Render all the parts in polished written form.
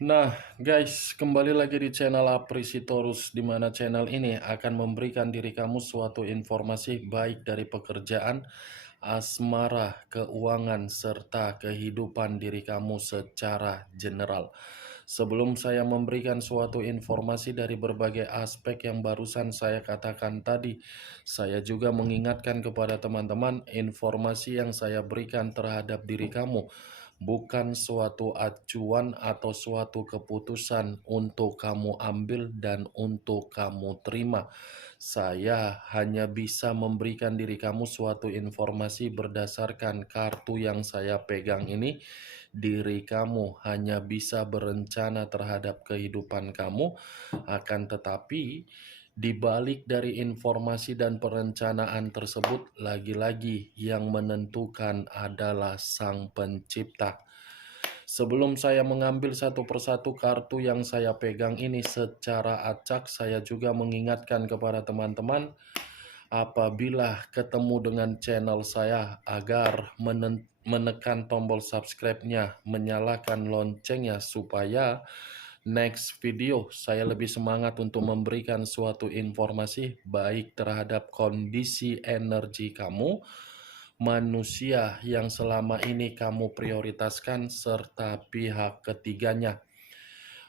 Nah, guys, kembali lagi di channel Aprisitorus, di mana channel ini akan memberikan diri kamu suatu informasi baik dari pekerjaan, asmara, keuangan, serta kehidupan diri kamu secara general. Sebelum saya memberikan suatu informasi dari berbagai aspek yang barusan saya katakan tadi, saya juga mengingatkan kepada teman-teman informasi yang saya berikan terhadap diri kamu bukan suatu acuan atau suatu keputusan untuk kamu ambil dan untuk kamu terima. Saya hanya bisa memberikan diri kamu suatu informasi berdasarkan kartu yang saya pegang ini. Diri kamu hanya bisa berencana terhadap kehidupan kamu, akan tetapi di balik dari informasi dan perencanaan tersebut, lagi-lagi yang menentukan adalah Sang Pencipta. Sebelum saya mengambil satu persatu kartu yang saya pegang ini secara acak, saya juga mengingatkan kepada teman-teman apabila ketemu dengan channel saya agar menekan tombol subscribe-nya, menyalakan loncengnya supaya next video saya lebih semangat untuk memberikan suatu informasi baik terhadap kondisi energi kamu, manusia yang selama ini kamu prioritaskan, serta pihak ketiganya.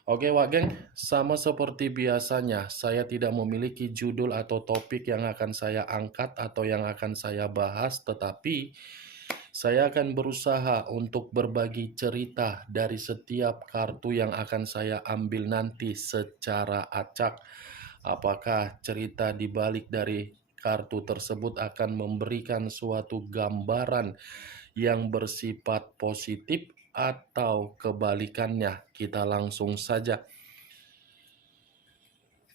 Oke Wak Geng, sama seperti biasanya, saya tidak memiliki judul atau topik yang akan saya angkat atau yang akan saya bahas, tetapi saya akan berusaha untuk berbagi cerita dari setiap kartu yang akan saya ambil nanti secara acak. Apakah cerita di balik dari kartu tersebut akan memberikan suatu gambaran yang bersifat positif atau kebalikannya? Kita langsung saja.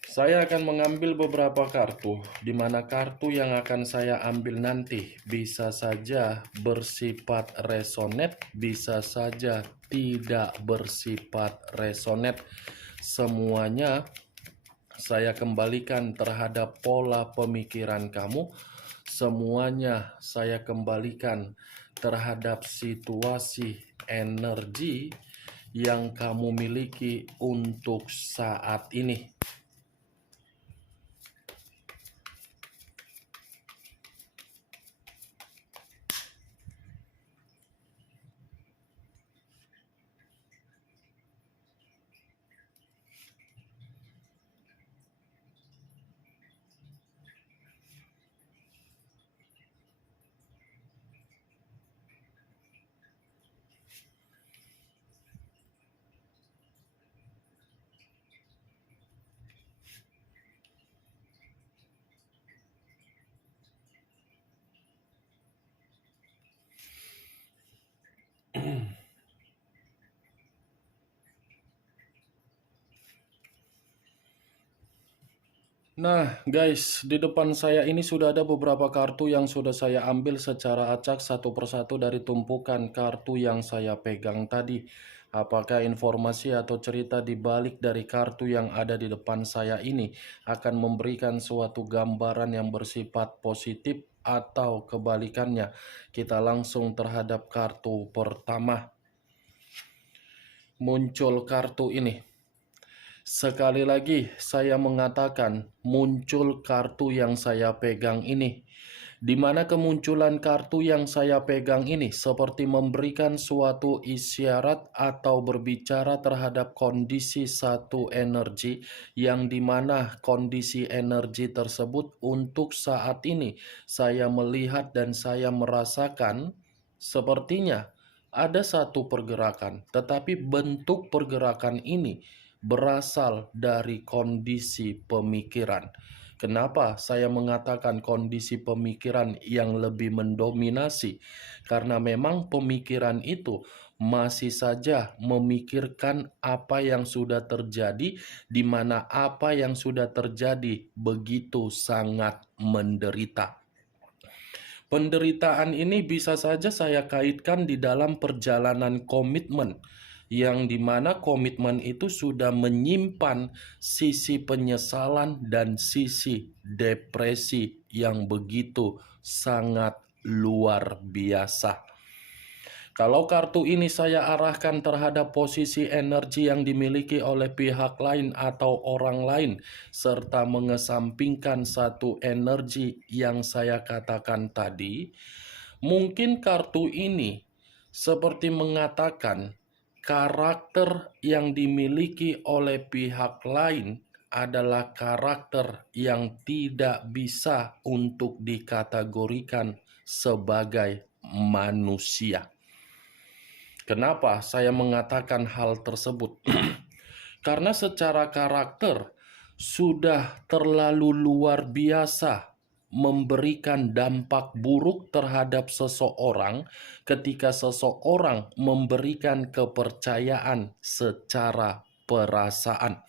Saya akan mengambil beberapa kartu, di mana kartu yang akan saya ambil nanti bisa saja bersifat resonate, bisa saja tidak bersifat resonate. Semuanya saya kembalikan terhadap pola pemikiran kamu. Semuanya saya kembalikan terhadap situasi energi yang kamu miliki untuk saat ini. Nah, guys, di depan saya ini sudah ada beberapa kartu yang sudah saya ambil secara acak satu persatu dari tumpukan kartu yang saya pegang tadi. Apakah informasi atau cerita di balik dari kartu yang ada di depan saya ini akan memberikan suatu gambaran yang bersifat positif atau kebalikannya? Kita langsung terhadap kartu pertama. Muncul kartu ini. Sekali lagi saya mengatakan muncul kartu yang saya pegang ini. Di mana kemunculan kartu yang saya pegang ini seperti memberikan suatu isyarat atau berbicara terhadap kondisi satu energi yang dimana kondisi energi tersebut untuk saat ini saya melihat dan saya merasakan sepertinya ada satu pergerakan, tetapi bentuk pergerakan ini berasal dari kondisi pemikiran. Kenapa saya mengatakan kondisi pemikiran yang lebih mendominasi? Karena memang pemikiran itu masih saja memikirkan apa yang sudah terjadi, di mana apa yang sudah terjadi begitu sangat menderita. Penderitaan ini bisa saja saya kaitkan di dalam perjalanan komitmen, yang dimana komitmen itu sudah menyimpan sisi penyesalan dan sisi depresi yang begitu sangat luar biasa. Kalau kartu ini saya arahkan terhadap posisi energi yang dimiliki oleh pihak lain atau orang lain, serta mengesampingkan satu energi yang saya katakan tadi, mungkin kartu ini seperti mengatakan karakter yang dimiliki oleh pihak lain adalah karakter yang tidak bisa untuk dikategorikan sebagai manusia. Kenapa saya mengatakan hal tersebut? Karena secara karakter sudah terlalu luar biasa memberikan dampak buruk terhadap seseorang ketika seseorang memberikan kepercayaan secara perasaan.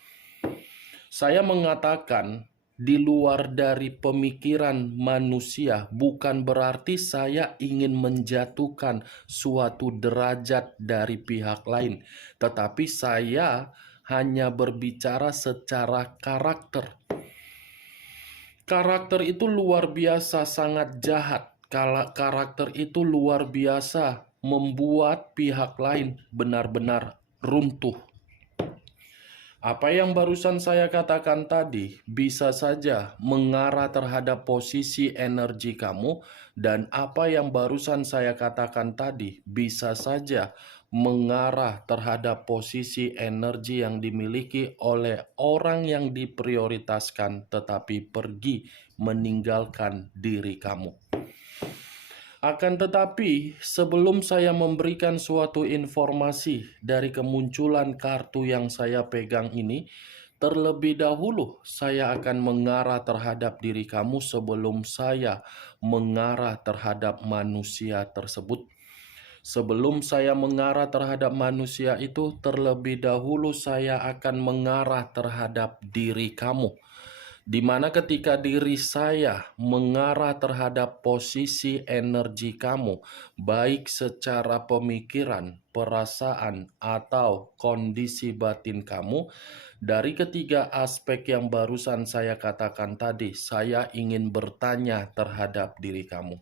Saya mengatakan di luar dari pemikiran manusia bukan berarti saya ingin menjatuhkan suatu derajat dari pihak lain, tetapi saya hanya berbicara secara karakter. Karakter itu luar biasa sangat jahat. Karakter itu luar biasa membuat pihak lain benar-benar runtuh. Apa yang barusan saya katakan tadi bisa saja mengarah terhadap posisi energi kamu, dan apa yang barusan saya katakan tadi bisa saja mengarah terhadap posisi energi yang dimiliki oleh orang yang diprioritaskan tetapi pergi meninggalkan diri kamu. Akan tetapi, sebelum saya memberikan suatu informasi dari kemunculan kartu yang saya pegang ini, terlebih dahulu saya akan mengarah terhadap diri kamu sebelum saya mengarah terhadap manusia tersebut. Sebelum saya mengarah terhadap manusia itu, terlebih dahulu saya akan mengarah terhadap diri kamu. Di mana ketika diri saya mengarah terhadap posisi energi kamu, baik secara pemikiran, perasaan, atau kondisi batin kamu, dari ketiga aspek yang barusan saya katakan tadi, saya ingin bertanya terhadap diri kamu.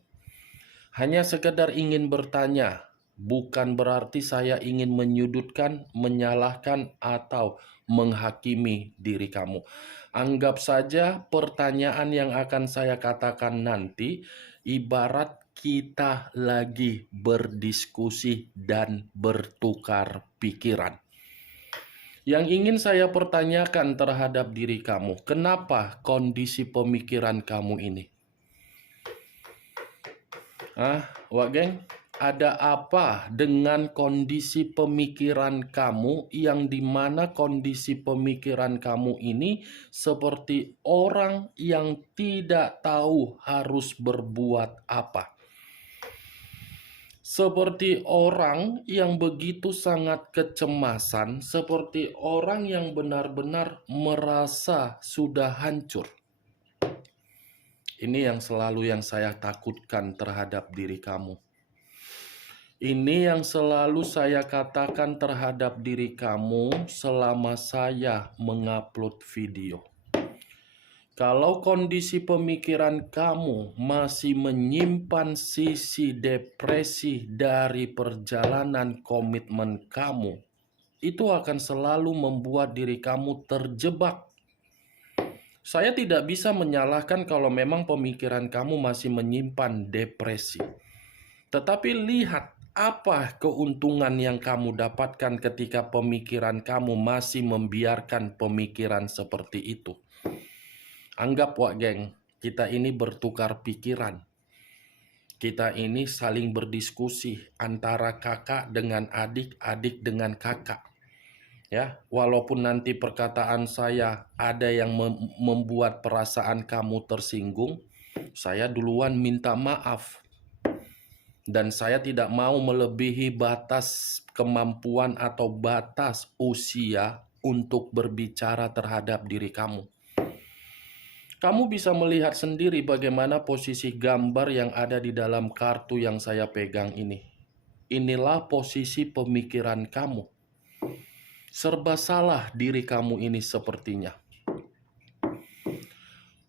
Hanya sekedar ingin bertanya, bukan berarti saya ingin menyudutkan, menyalahkan, atau menghakimi diri kamu. Anggap saja pertanyaan yang akan saya katakan nanti ibarat kita lagi berdiskusi dan bertukar pikiran. Yang ingin saya pertanyakan terhadap diri kamu, kenapa kondisi pemikiran kamu ini? Wak geng, ada apa dengan kondisi pemikiran kamu yang dimana kondisi pemikiran kamu ini seperti orang yang tidak tahu harus berbuat apa? Seperti orang yang begitu sangat kecemasan, seperti orang yang benar-benar merasa sudah hancur. Ini yang selalu yang saya takutkan terhadap diri kamu. Ini yang selalu saya katakan terhadap diri kamu selama saya mengupload video. Kalau kondisi pemikiran kamu masih menyimpan sisi depresi dari perjalanan komitmen kamu, itu akan selalu membuat diri kamu terjebak. Saya tidak bisa menyalahkan kalau memang pemikiran kamu masih menyimpan depresi. Tetapi lihat apa keuntungan yang kamu dapatkan ketika pemikiran kamu masih membiarkan pemikiran seperti itu. Anggap wak geng, kita ini bertukar pikiran. Kita ini saling berdiskusi antara kakak dengan adik, adik dengan kakak. Ya, walaupun nanti perkataan saya ada yang membuat perasaan kamu tersinggung, saya duluan minta maaf. Dan saya tidak mau melebihi batas kemampuan atau batas usia untuk berbicara terhadap diri kamu. Kamu bisa melihat sendiri bagaimana posisi gambar yang ada di dalam kartu yang saya pegang ini. Inilah posisi pemikiran kamu. Serba salah diri kamu ini sepertinya.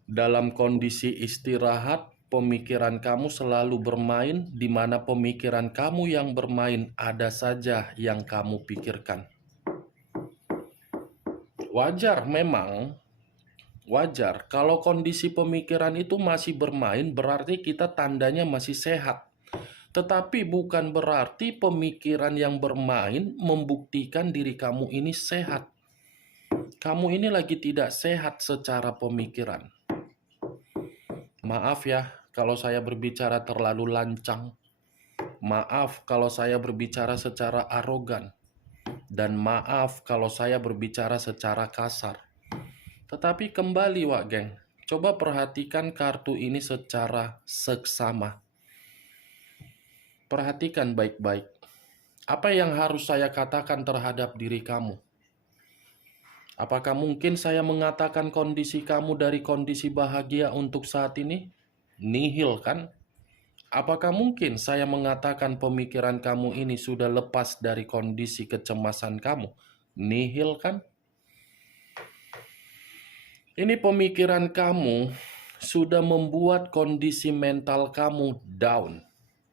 Dalam kondisi istirahat, Pemikiran kamu selalu bermain, di mana pemikiran kamu yang bermain ada saja yang kamu pikirkan. Wajar kalau kondisi pemikiran itu masih bermain, berarti kita tandanya masih sehat. Tetapi bukan berarti pemikiran yang bermain membuktikan diri kamu ini sehat. Kamu ini lagi tidak sehat secara pemikiran. Maaf ya kalau saya berbicara terlalu lancang. Maaf kalau saya berbicara secara arogan. Dan maaf kalau saya berbicara secara kasar. Tetapi kembali Wak Geng, coba perhatikan kartu ini secara seksama. Perhatikan baik-baik. Apa yang harus saya katakan terhadap diri kamu? Apakah mungkin saya mengatakan kondisi kamu dari kondisi bahagia untuk saat ini? Nihil kan? Apakah mungkin saya mengatakan pemikiran kamu ini sudah lepas dari kondisi kecemasan kamu? Nihil kan? Ini pemikiran kamu sudah membuat kondisi mental kamu down.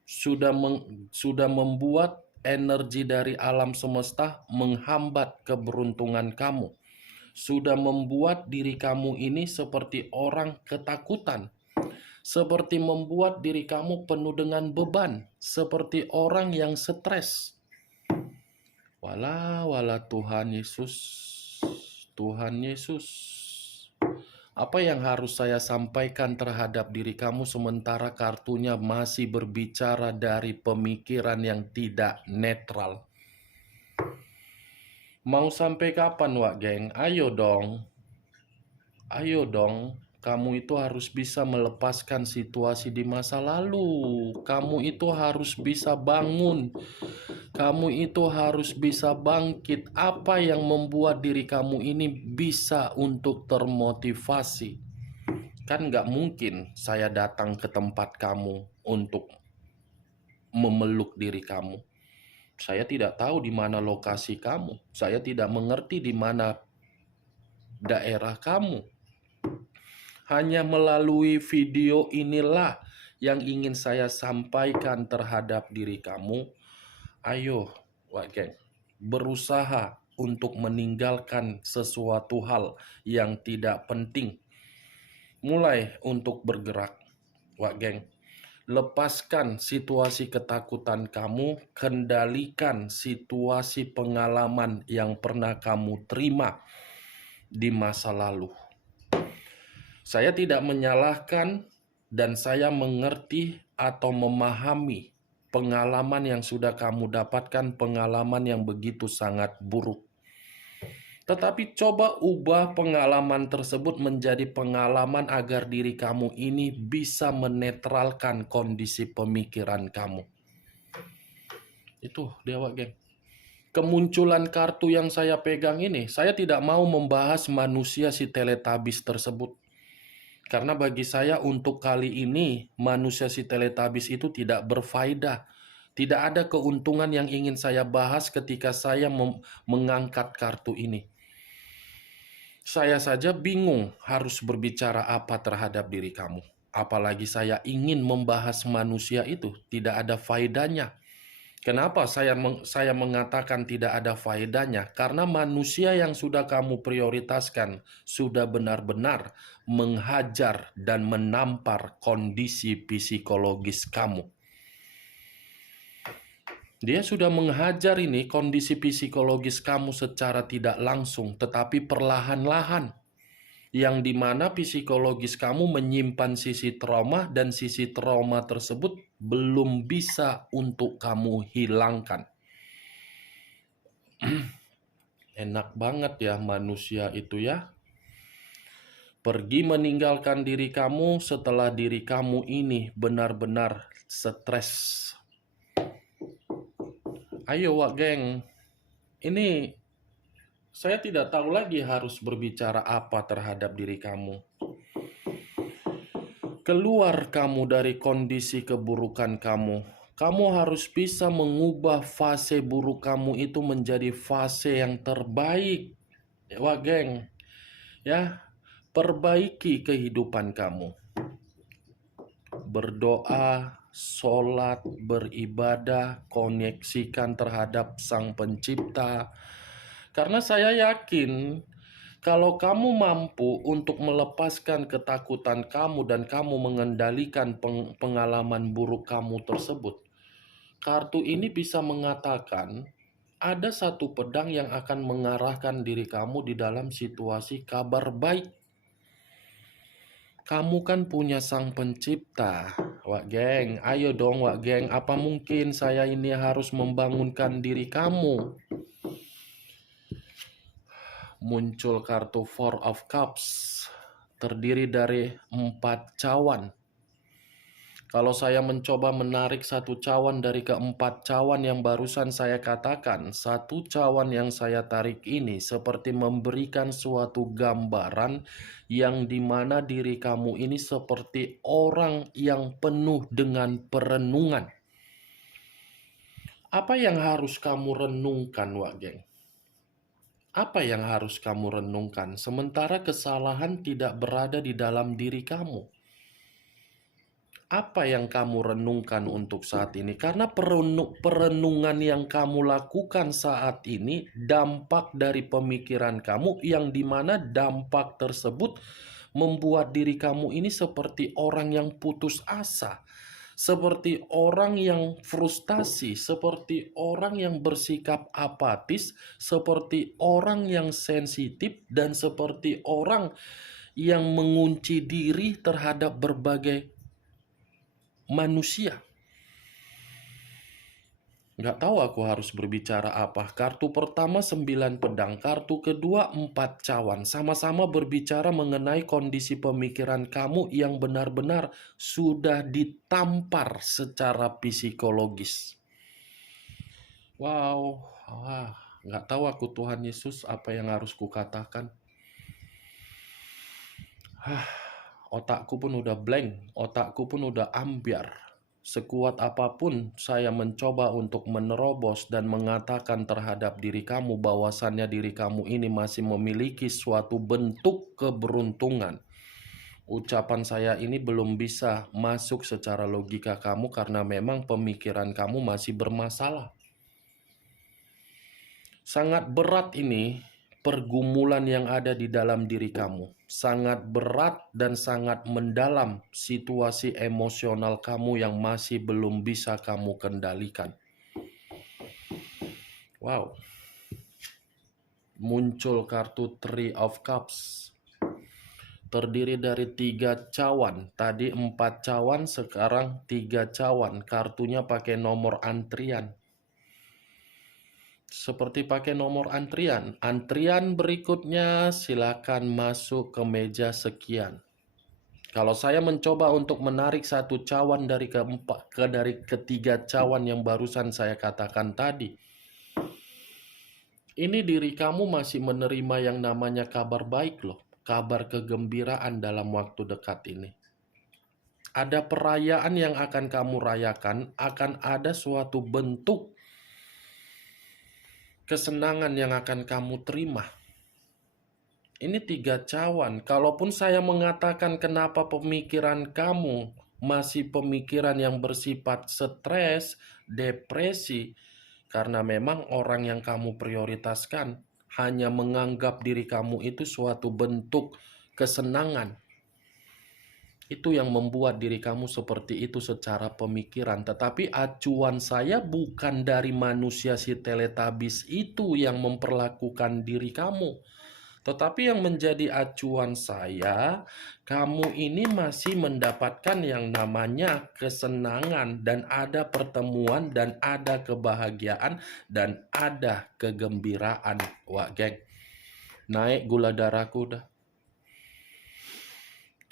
Sudah membuat energi dari alam semesta menghambat keberuntungan kamu. Sudah membuat diri kamu ini seperti orang ketakutan. Seperti membuat diri kamu penuh dengan beban. Seperti orang yang stres. Wala Tuhan Yesus. Tuhan Yesus. Apa yang harus saya sampaikan terhadap diri kamu sementara kartunya masih berbicara dari pemikiran yang tidak netral? Mau sampai kapan, Wak Geng? Ayo dong. Ayo dong. Kamu itu harus bisa melepaskan situasi di masa lalu. Kamu itu harus bisa bangun. Kamu itu harus bisa bangkit. Apa yang membuat diri kamu ini bisa untuk termotivasi? Kan nggak mungkin saya datang ke tempat kamu untuk memeluk diri kamu. Saya tidak tahu di mana lokasi kamu. Saya tidak mengerti di mana daerah kamu. Hanya melalui video inilah yang ingin saya sampaikan terhadap diri kamu. Ayo, Wak Geng, berusaha untuk meninggalkan sesuatu hal yang tidak penting. Mulai untuk bergerak, Wak Geng. Lepaskan situasi ketakutan kamu, kendalikan situasi pengalaman yang pernah kamu terima di masa lalu. Saya tidak menyalahkan dan saya mengerti atau memahami pengalaman yang sudah kamu dapatkan, pengalaman yang begitu sangat buruk. Tetapi coba ubah pengalaman tersebut menjadi pengalaman agar diri kamu ini bisa menetralkan kondisi pemikiran kamu. Itu dia, Wak Geng. Kemunculan kartu yang saya pegang ini, saya tidak mau membahas manusia si Teletubbies tersebut. Karena bagi saya untuk kali ini, manusia si Teletubbies itu tidak berfaedah. Tidak ada keuntungan yang ingin saya bahas ketika saya mengangkat kartu ini. Saya saja bingung harus berbicara apa terhadap diri kamu. Apalagi saya ingin membahas manusia itu, tidak ada faedahnya. Kenapa saya mengatakan tidak ada faedahnya? Karena manusia yang sudah kamu prioritaskan sudah benar-benar menghajar dan menampar kondisi psikologis kamu. Dia sudah menghajar ini kondisi psikologis kamu secara tidak langsung, tetapi perlahan-lahan. Yang dimana psikologis kamu menyimpan sisi trauma dan sisi trauma tersebut belum bisa untuk kamu hilangkan. Enak banget ya manusia itu ya. Pergi meninggalkan diri kamu setelah diri kamu ini benar-benar stres. Ayo Wak Geng, ini saya tidak tahu lagi harus berbicara apa terhadap diri kamu. Keluar kamu dari kondisi keburukan kamu. Kamu harus bisa mengubah fase buruk kamu itu menjadi fase yang terbaik. Wak Geng, ya, perbaiki kehidupan kamu. berdoa, sholat, beribadah, koneksikan terhadap Sang Pencipta. Karena saya yakin kalau kamu mampu untuk melepaskan ketakutan kamu dan kamu mengendalikan pengalaman buruk kamu tersebut, kartu ini bisa mengatakan ada satu pedang yang akan mengarahkan diri kamu di dalam situasi kabar baik. Kamu kan punya Sang Pencipta, Wak Geng. Ayo dong, Wak Geng. Apa mungkin saya ini harus membangunkan diri kamu? Muncul kartu Four of Cups, terdiri dari 4 cawan. Kalau saya mencoba menarik satu cawan dari keempat cawan yang barusan saya katakan, satu cawan yang saya tarik ini seperti memberikan suatu gambaran yang dimana diri kamu ini seperti orang yang penuh dengan perenungan. Apa yang harus kamu renungkan, Wak Geng? Apa yang harus kamu renungkan sementara kesalahan tidak berada di dalam diri kamu? Apa yang kamu renungkan untuk saat ini? Karena perenungan yang kamu lakukan saat ini dampak dari pemikiran kamu yang dimana dampak tersebut membuat diri kamu ini seperti orang yang putus asa, seperti orang yang frustasi, seperti orang yang bersikap apatis, seperti orang yang sensitif, dan seperti orang yang mengunci diri terhadap berbagai manusia. Nggak tahu aku harus berbicara apa. Kartu pertama 9 pedang, kartu kedua 4 cawan. Sama-sama berbicara mengenai kondisi pemikiran kamu yang benar-benar sudah ditampar secara psikologis. Wow, nggak tahu aku Tuhan Yesus apa yang harus kukatakan. Otakku pun udah blank, otakku pun udah ambiar. Sekuat apapun saya mencoba untuk menerobos dan mengatakan terhadap diri kamu bahwasannya diri kamu ini masih memiliki suatu bentuk keberuntungan. Ucapan saya ini belum bisa masuk secara logika kamu karena memang pemikiran kamu masih bermasalah. Sangat berat ini pergumulan yang ada di dalam diri kamu. Sangat berat dan sangat mendalam situasi emosional kamu yang masih belum bisa kamu kendalikan. Wow. Muncul kartu Three of Cups. Terdiri dari 3 cawan. Tadi 4 cawan, sekarang 3 cawan. Kartunya pakai nomor antrian. Seperti pakai nomor antrian. Antrian berikutnya silakan masuk ke meja sekian. Kalau saya mencoba untuk menarik satu cawan dari ketiga cawan yang barusan saya katakan tadi, ini diri kamu masih menerima yang namanya kabar baik loh. Kabar kegembiraan dalam waktu dekat ini. Ada perayaan yang akan kamu rayakan, akan ada suatu bentuk kesenangan yang akan kamu terima. Ini 3 cawan. Kalaupun saya mengatakan kenapa pemikiran kamu masih pemikiran yang bersifat stres, depresi, karena memang orang yang kamu prioritaskan hanya menganggap diri kamu itu suatu bentuk kesenangan. Itu yang membuat diri kamu seperti itu secara pemikiran. Tetapi acuan saya bukan dari manusia si teletabis itu yang memperlakukan diri kamu. Tetapi yang menjadi acuan saya, kamu ini masih mendapatkan yang namanya kesenangan dan ada pertemuan dan ada kebahagiaan dan ada kegembiraan. Wah, geng. Naik gula darahku dah.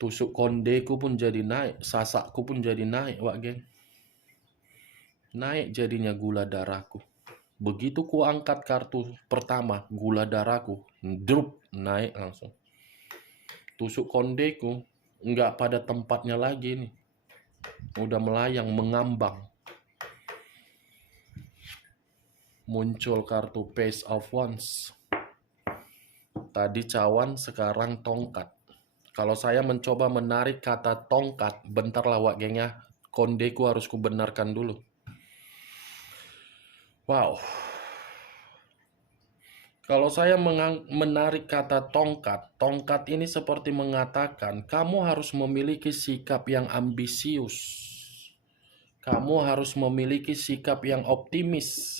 Tusuk kondeku pun jadi naik, sasakku pun jadi naik, Wak Geng. Naik jadinya gula darahku. Begitu ku angkat kartu pertama, gula darahku, drup, naik langsung. Tusuk kondeku, nggak pada tempatnya lagi nih. Udah melayang, mengambang. Muncul kartu Page of Wands. Tadi cawan, sekarang tongkat. Kalau saya mencoba menarik kata tongkat, bentar lah Wak geng ya. Kondeku harus kubenarkan dulu. Wow. Kalau saya menarik kata tongkat, tongkat ini seperti mengatakan kamu harus memiliki sikap yang ambisius. Kamu harus memiliki sikap yang optimis.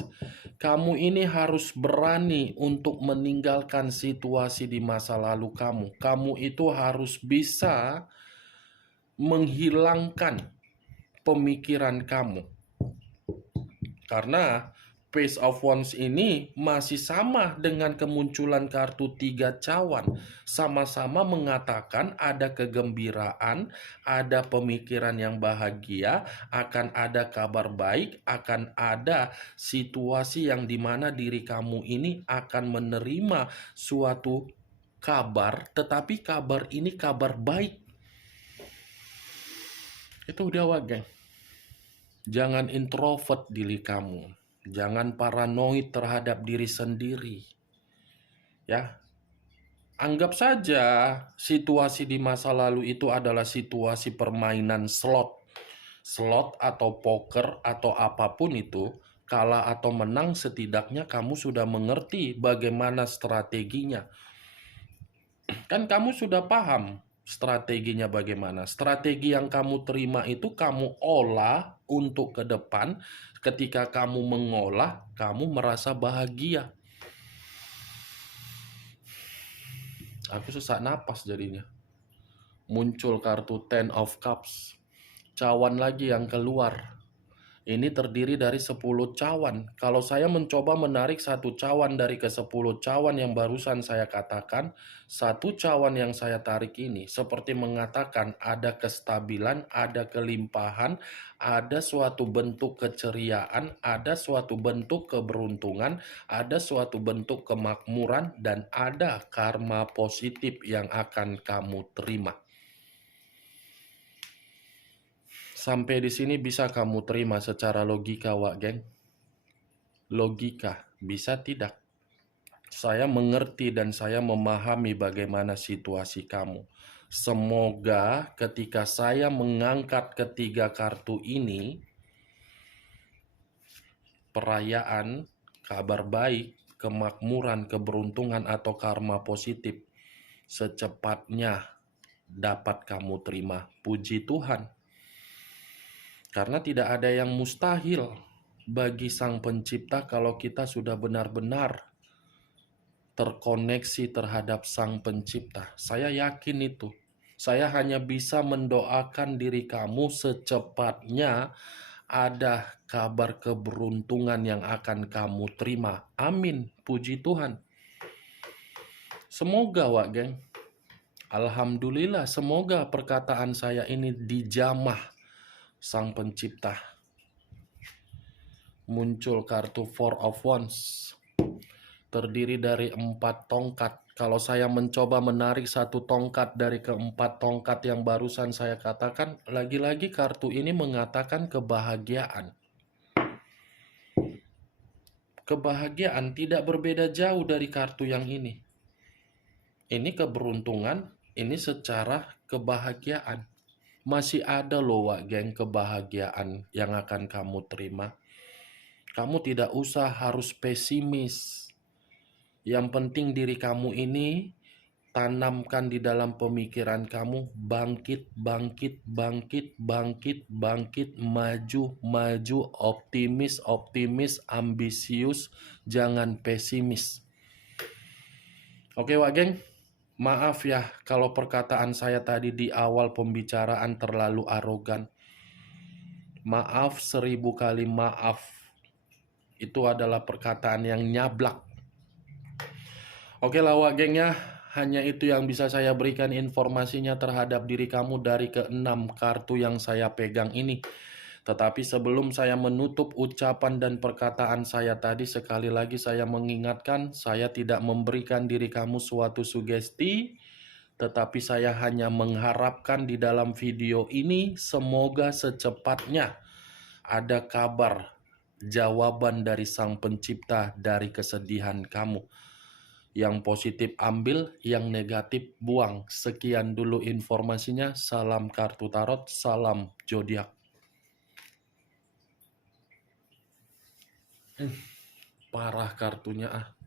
Kamu ini harus berani untuk meninggalkan situasi di masa lalu kamu. Kamu itu harus bisa menghilangkan pemikiran kamu. Karena Page of Wands ini masih sama dengan kemunculan kartu 3 cawan. Sama-sama mengatakan ada kegembiraan, ada pemikiran yang bahagia, akan ada kabar baik, akan ada situasi yang dimana diri kamu ini akan menerima suatu kabar, tetapi kabar ini kabar baik. Itu udah Wak. Jangan introvert diri kamu. Jangan paranoid terhadap diri sendiri. Ya. Anggap saja situasi di masa lalu itu adalah situasi permainan slot. Slot atau poker atau apapun itu, kalah atau menang setidaknya kamu sudah mengerti bagaimana strateginya. Kan kamu sudah paham strateginya bagaimana. Strategi yang kamu terima itu kamu olah untuk ke depan. Ketika kamu mengolah, kamu merasa bahagia. Aku sesak napas jadinya. Muncul kartu Ten of Cups. Cawan lagi yang keluar. Ini terdiri dari 10 cawan. Kalau saya mencoba menarik satu cawan dari ke-10 cawan yang barusan saya katakan, satu cawan yang saya tarik ini seperti mengatakan ada kestabilan, ada kelimpahan, ada suatu bentuk keceriaan, ada suatu bentuk keberuntungan, ada suatu bentuk kemakmuran, dan ada karma positif yang akan kamu terima. Sampai di sini bisa kamu terima secara logika, Wak geng? Logika, bisa tidak? Saya mengerti dan saya memahami bagaimana situasi kamu. Semoga ketika saya mengangkat ketiga kartu ini, perayaan, kabar baik, kemakmuran, keberuntungan, atau karma positif, secepatnya dapat kamu terima. Puji Tuhan. Karena tidak ada yang mustahil bagi Sang Pencipta kalau kita sudah benar-benar terkoneksi terhadap Sang Pencipta. Saya yakin itu. Saya hanya bisa mendoakan diri kamu secepatnya ada kabar keberuntungan yang akan kamu terima. Amin. Puji Tuhan. Semoga Wak geng. Alhamdulillah, semoga perkataan saya ini dijamah Sang Pencipta. Muncul kartu Four of Wands. Terdiri dari 4 tongkat. Kalau saya mencoba menarik satu tongkat dari ke-4 tongkat yang barusan saya katakan, lagi-lagi kartu ini mengatakan kebahagiaan. Kebahagiaan tidak berbeda jauh dari kartu yang ini. Ini keberuntungan, ini secara kebahagiaan. Masih ada loh Wak geng kebahagiaan yang akan kamu terima. Kamu tidak usah harus pesimis. Yang penting diri kamu ini tanamkan di dalam pemikiran kamu, bangkit, bangkit, bangkit, bangkit, bangkit, maju, maju, optimis, optimis, ambisius, jangan pesimis. Oke Wak geng. Maaf ya kalau perkataan saya tadi di awal pembicaraan terlalu arogan. Maaf 1000 kali maaf. Itu adalah perkataan yang nyablak. Oke lah Wak geng ya. Hanya itu yang bisa saya berikan informasinya terhadap diri kamu dari ke-6 kartu yang saya pegang ini. Tetapi sebelum saya menutup ucapan dan perkataan saya tadi, sekali lagi saya mengingatkan, saya tidak memberikan diri kamu suatu sugesti, tetapi saya hanya mengharapkan di dalam video ini semoga secepatnya ada kabar, jawaban dari Sang Pencipta dari kesedihan kamu. Yang positif ambil, yang negatif buang. Sekian dulu informasinya. Salam kartu tarot, salam zodiak. Parah kartunya ah.